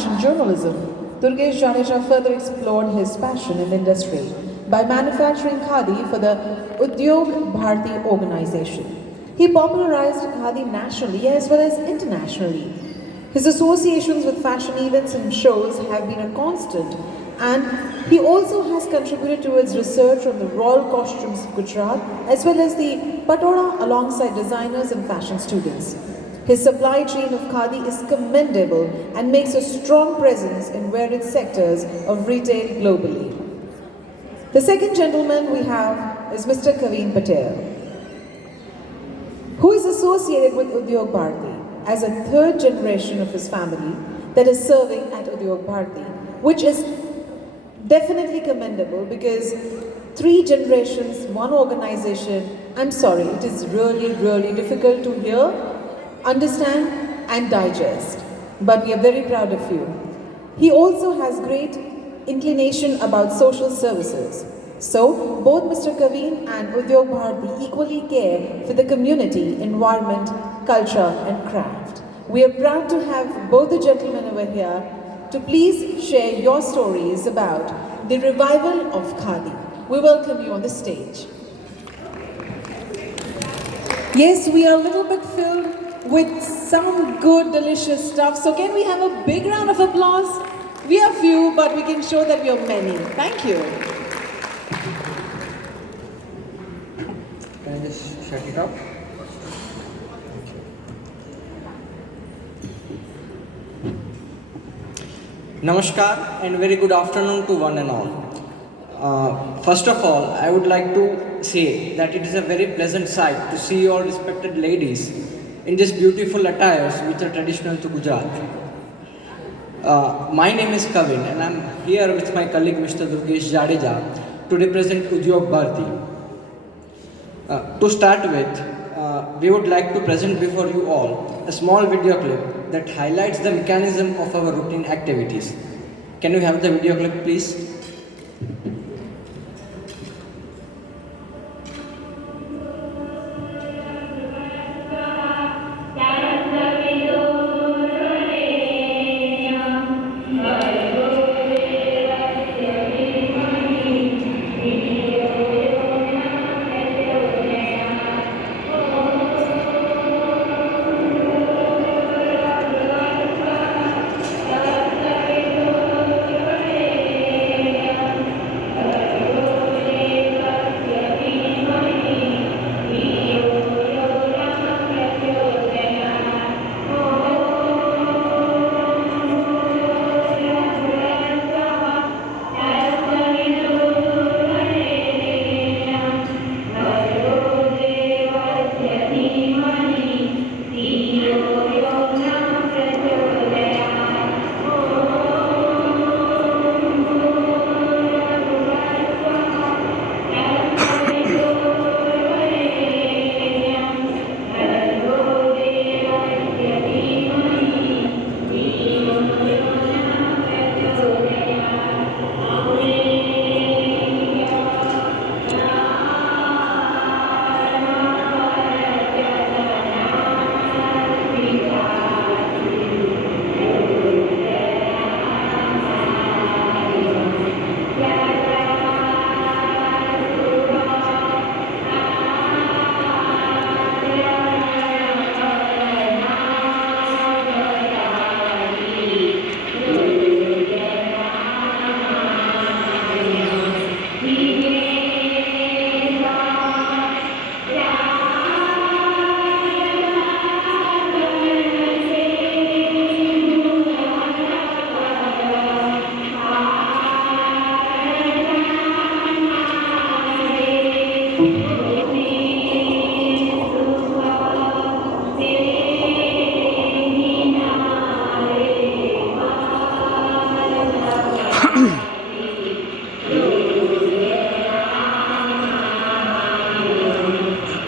fashion journalism, Durgesh Jadeja further explored his passion in the industry by manufacturing khadi for the Udyog Bharti organization. He popularized khadi nationally as well as internationally. His associations with fashion events and shows have been a constant, and he also has contributed towards research on the royal costumes of Gujarat as well as the Patola alongside designers and fashion students. His supply chain of khadi is commendable and makes a strong presence in varied sectors of retail globally. The second gentleman we have is Mr. Kaveen Patel, who is associated with Udyog Bharti as a third generation of his family that is serving at Udyog Bharti, which is definitely commendable because 3 generations, one organization, I'm sorry, it is really difficult to hear, understand and digest. But we are very proud of you. He also has great inclination about social services. So, both Mr. Kaveen and Udyog Bharti equally care for the community, environment, culture and craft. We are proud to have both the gentlemen over here to please share your stories about the revival of khadi. We welcome you on the stage. Yes, we are a little bit filled with some good, delicious stuff. So can we have a big round of applause? We are few, but we can show that we are many. Thank you. Can I just shut it up? Namaskar and very good afternoon to one and all. First of all, I would like to say that it is a very pleasant sight to see all respected ladies in this beautiful attires which are traditional to Gujarat. My name is Kavin and I am here with my colleague Mr. Durgesh Jadeja to represent Udyog Bharti. To start with, we would like to present before you all a small video clip that highlights the mechanism of our routine activities. Can you have the video clip please?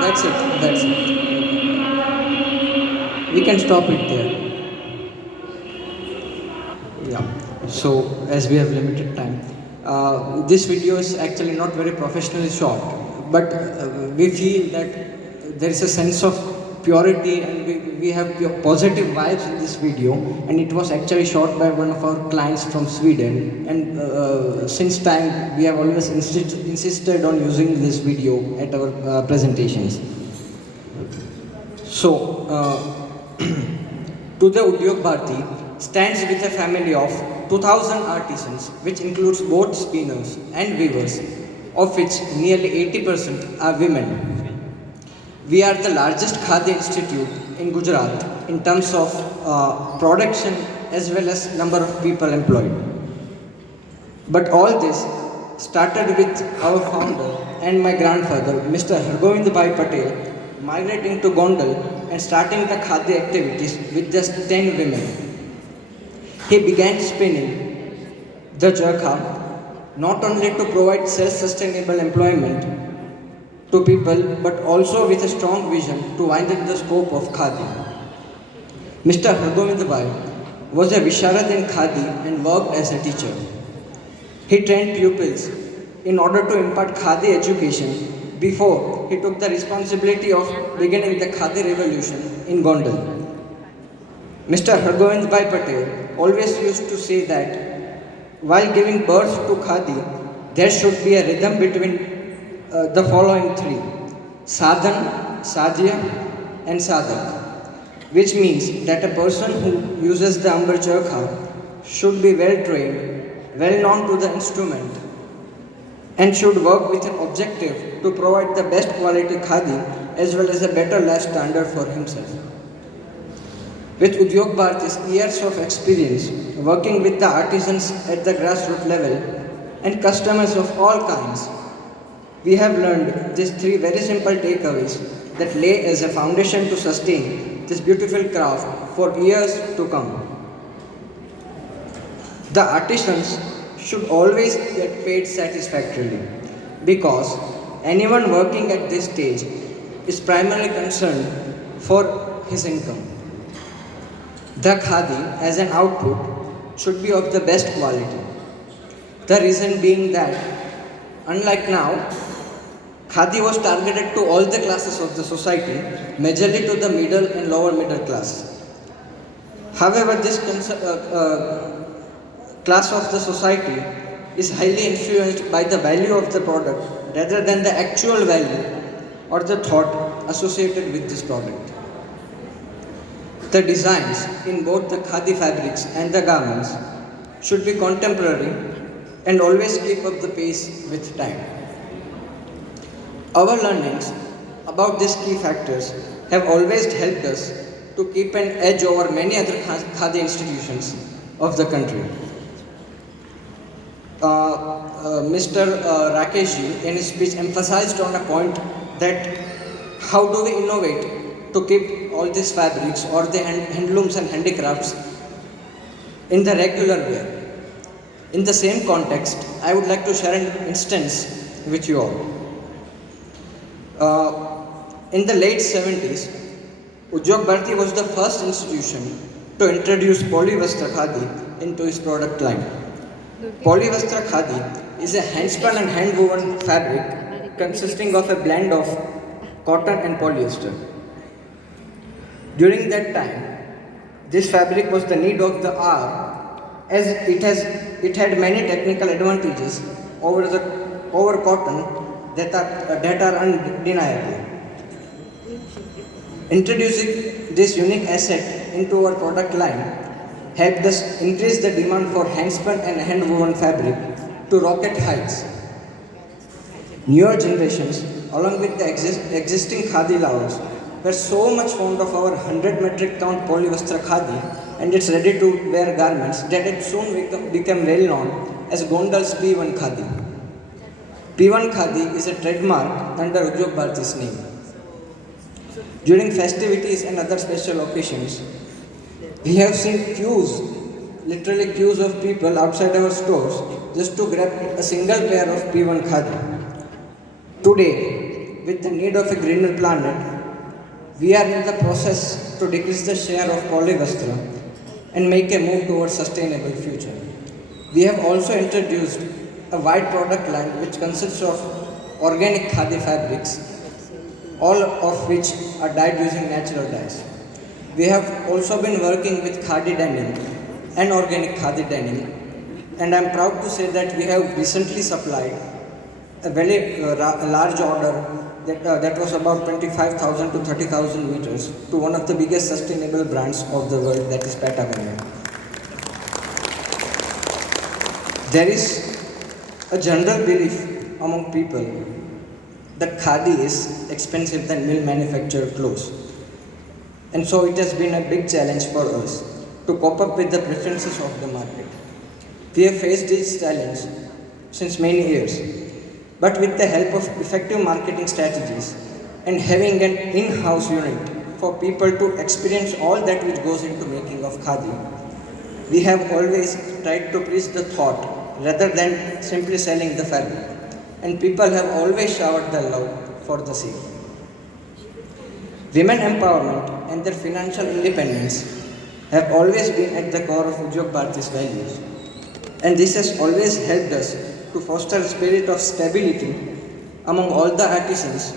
That's it. We can stop it there. Yeah. So as we have limited time, this video is actually not very professionally shot, but we feel that there is a sense of purity, and we have positive vibes in this video, and it was actually shot by one of our clients from Sweden, and since time we have always insisted on using this video at our presentations. So, to the Udyog Bharti stands with a family of 2000 artisans, which includes both spinners and weavers, of which nearly 80% are women. We are the largest Khadi institute in Gujarat in terms of production as well as number of people employed. But all this started with our founder and my grandfather, Mr. Hargovind Bhai Patel, migrating to Gondal and starting the Khadi activities with just 10 women. He began spinning the charkha not only to provide self-sustainable employment to people, but also with a strong vision to widen the scope of Khadi. Mr. Hargovind Bhai was a Visharad in Khadi and worked as a teacher. He trained pupils in order to impart Khadi education before he took the responsibility of beginning the Khadi revolution in Gondal. Mr. Hargovind Bhai Patel always used to say that while giving birth to Khadi, there should be a rhythm between the following three: sadhan, sadhya, and sadhak, which means that a person who uses the Ambar Charkha should be well trained, well known to the instrument, and should work with an objective to provide the best quality khadi as well as a better life standard for himself. With Udyog Bharti's years of experience working with the artisans at the grassroots level and customers of all kinds, we have learned these three very simple takeaways that lay as a foundation to sustain this beautiful craft for years to come. The artisans should always get paid satisfactorily because anyone working at this stage is primarily concerned for his income. The khadi as an output should be of the best quality. The reason being that, unlike now, khadi was targeted to all the classes of the society, majorly to the middle and lower middle class. However, this class of the society is highly influenced by the value of the product rather than the actual value or the thought associated with this product. The designs in both the khadi fabrics and the garments should be contemporary and always keep up the pace with time. Our learnings about these key factors have always helped us to keep an edge over many other khadi institutions of the country. Mr. Rakesh ji in his speech emphasized on a point that how do we innovate to keep all these fabrics or the handlooms and handicrafts in the regular wear. In the same context, I would like to share an instance with you all. In the late 70s, Udyog Bharti was the first institution to introduce Polyvastra Khadi into its product line. Polyvastra Khadi is a handspun and hand-woven fabric consisting of a blend of cotton and polyester. During that time, this fabric was the need of the hour as it had many technical advantages over cotton that are undeniable. Introducing this unique asset into our product line helped us increase the demand for handspun and hand-woven fabric to rocket heights. Newer generations, along with the existing khadi lovers, were so much fond of our 100 metric ton Polyvastra Khadi and its ready-to-wear garments that it soon became well known as Gondal's P1 Khadi. P1 Khadi is a trademark under Udyog Bharti's name. During festivities and other special occasions, we have seen literally queues of people outside our stores just to grab a single pair of P1 Khadi. Today, with the need of a greener planet, we are in the process to decrease the share of Polyvastra and make a move towards sustainable future. We have also introduced a wide product line which consists of organic khadi fabrics, all of which are dyed using natural dyes. We have also been working with Khadi denim and organic Khadi denim, and I'm proud to say that we have recently supplied a very large order that was about 25,000 to 30,000 meters to one of the biggest sustainable brands of the world, that is Patagonia. There is a general belief among people that khadi is expensive than mill manufactured clothes. And so it has been a big challenge for us to cope up with the preferences of the market. We have faced this challenge since many years, but with the help of effective marketing strategies and having an in-house unit for people to experience all that which goes into making of khadi, we have always tried to preach the thought rather than simply selling the fabric, and people have always showered the love for the same. Women empowerment and their financial independence have always been at the core of Udyog Bharti's values, and this has always helped us to foster a spirit of stability among all the artisans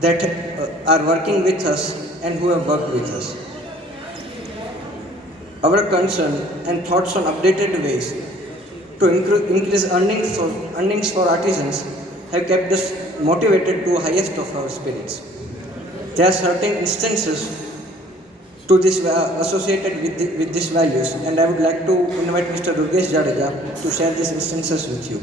that are working with us and who have worked with us. Our concern and thoughts on updated ways to increase earnings for artisans have kept us motivated to highest of our spirits. There are certain instances to this associated with these values, and I would like to invite Mr. Durgesh Jadeja to share these instances with you.